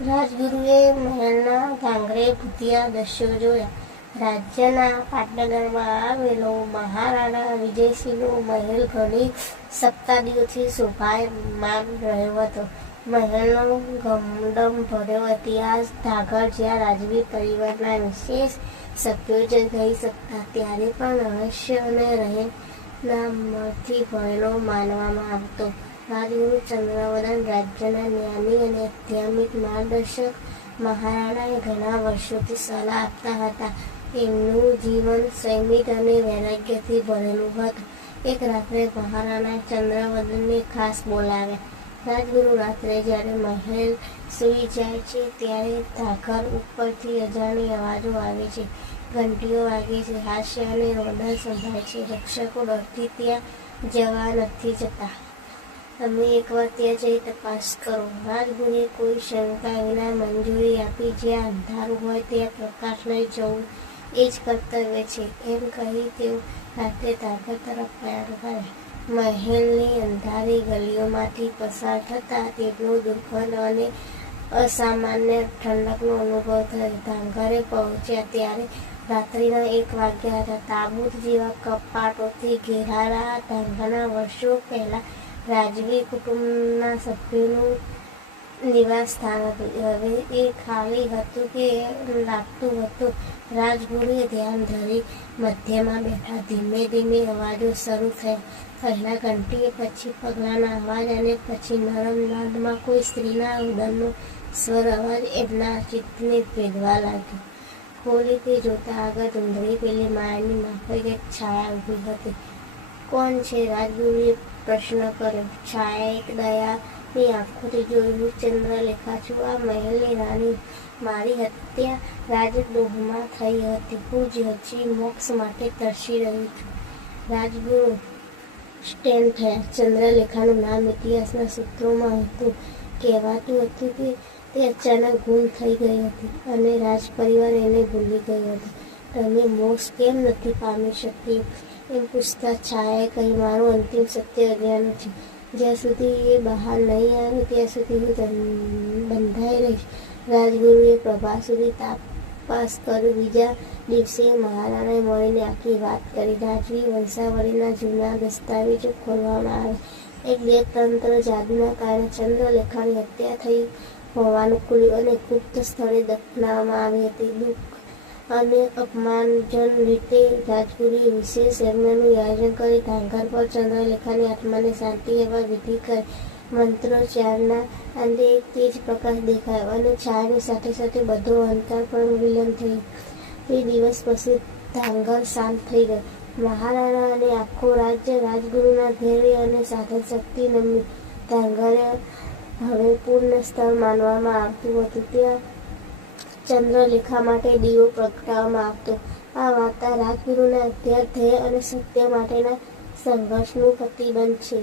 રાજગુરુએ મહેલના ધાંગરે ભૂતિયા દ્રશ્યો જોયા. રાજ્યના પાટનગરમાં આવેલો મહારાણા વિજયસિંહનો મહેલ ઘણી સપ્તાદીઓથી શોભાયમાન રહ્યો હતો. મહેલનો ગમડમ ભર્યો ઇતિહાસ ધાગર જ્યાં રાજવી પરિવારના વિશેષ સભ્યો જ થઈ શકતા, ત્યારે પણ રહસ્ય અને રહેનામથી ભરેલો માનવામાં આવતો. રાજગુરુ ચંદ્રવદન રાજ્યના જ્ઞાની અને આધ્યાત્મિક માર્ગદર્શક મહારાણાએ ઘણા વર્ષોથી સલાહ આપતા હતા. એમનું જીવન સંયમિત અને વૈરાગ્યથી ભરેલું હતું. એક રાત્રે મહારાણા ચંદ્રવદનને ખાસ બોલાવ્યા રાજગુરુ રાત્રે જ્યારે મહેલ સૂઈ જાય છે, ત્યારે ધાકર ઉપરથી અજાણી અવાજો આવે છે. ઘંટીઓ વાગે છે, હાસ્ય અને રોદન સંભળાય છે. રક્ષકો ડરથી ત્યાં જવા નથી જતા. તમે એકવાર ત્યાં જઈ તપાસ કરો. રાજગુરુએ કોઈ શંકા વિના મંજૂરી આપી જ્યાં અંધારું હોય ત્યાં પ્રકાશ લઈ જવું એ જ કર્તવ્ય છે. એમ કહી તેઓ રાત્રે ધાકર તરફ પ્રયાણ કર્યા મહેલની અંધારી ગલીઓમાંથી પસાર થતાં તેમનું દુર્ગંધ અને અસામાન્ય ઠંડકનો અનુભવ થયો. ધાંગરે પહોંચ્યા ત્યારે રાત્રિના એક વાગ્યા હતા. તાબૂત જેવા કપાટોથી ઘેરાયેલા ધાંગરના વર્ષો પહેલા રાજવી કુટુંબના સભ્યોનું નિવાસ સ્થાન હતું. હવે એ ખાલી હતું કે લાગતું હતું. રાજગુરુએ ધ્યાન ધરી મધ્યમાં બેઠા ધીમે ધીમે અવાજો શરૂ થયા. પહેલા ઘંટીએ પછી પગલાંના અવાજ અને પછી નરમ નાદમાં કોઈ સ્ત્રીના ઉદરનો સ્વર અવાજ એમના ચિત્તને ભેદવા લાગ્યો. ખોલી તે જોતા આગળ ધૂંધળી પેલી માયાની માફક એક છાયા ઊભી હતી. કોણ છે રાજગુરુએ પ્રશ્ન કર્યો. છાયા એક દયાની આંખોથી જોયું ચંદ્રલેખા છું. આ મહેલની રાણી મારી હત્યા રાજદ્રોહમાં થઈ હતી. હું જ હજી મોક્ષ માટે તરસી રહી છું. રાજગુરુ સ્ટેન્ડ થયા. ચંદ્રલેખાનું નામ ઇતિહાસના સૂત્રોમાં હતું. કહેવાતું હતું કે તે અચાનક ગુમ થઈ ગઈ હતી અને રાજ પરિવાર એને ભૂલી ગયો હતો. તમે મોક્ષ કેમ નથી પામી શકતી? એમ પૂછતા છાએ કહી મારું અંતિમ સત્ય અજ્ઞાન છે જ્યાં સુધી એ બહાર નહીં આવે, ત્યાં સુધી હું બંધાઈ રહીશ. રાજગુરુએ પ્રભા સુધી તાપાસ કર્યું. બીજા દિવસે મહારાણાએ મળીને આખી વાત કરી. રાજવી વંશાવળીના જૂના દસ્તાવેજો ખોલવામાં આવે. એક બે તંત્ર જાદુના કારણે ચંદ્રલેખાની હત્યા થઈ હોવાનું ખુલ્યું અને ગુપ્ત સ્થળે દફનાવવામાં આવી હતી. દુઃખ અને અપમાનજન રીતે રાજપુરી વિશેષ યજ્ઞનું આયોજન કરી ધાંગર પર ચંદ્રલેખાની આત્માને શાંતિ એવા વિધિ કરી. મંત્રોચ્ચારના અંતે એક તેજ પ્રકાશ દેખાયો અને છાયાની સાથે સાથે બધો અંતર પણ વિલન થયું. તે દિવસ પછી ધાંગર શાંત થઈ ગયો. મહારાણા અને આખું રાજ્ય રાજગુરુના ધૈર્ય અને સાધન શક્તિ નમ્યું ધાંગરે હવે પૂર્ણ સ્થળ માનવામાં આવતું હતું. ત્યાં ચંદ્રલેખા માટે દીવો પ્રગટાવવામાં આવતો. આ વાર્તા રાજગુરુના અધ્યાત્મ ધ્યેય અને સત્ય માટેના સંઘર્ષનું પ્રતિબંધ છે.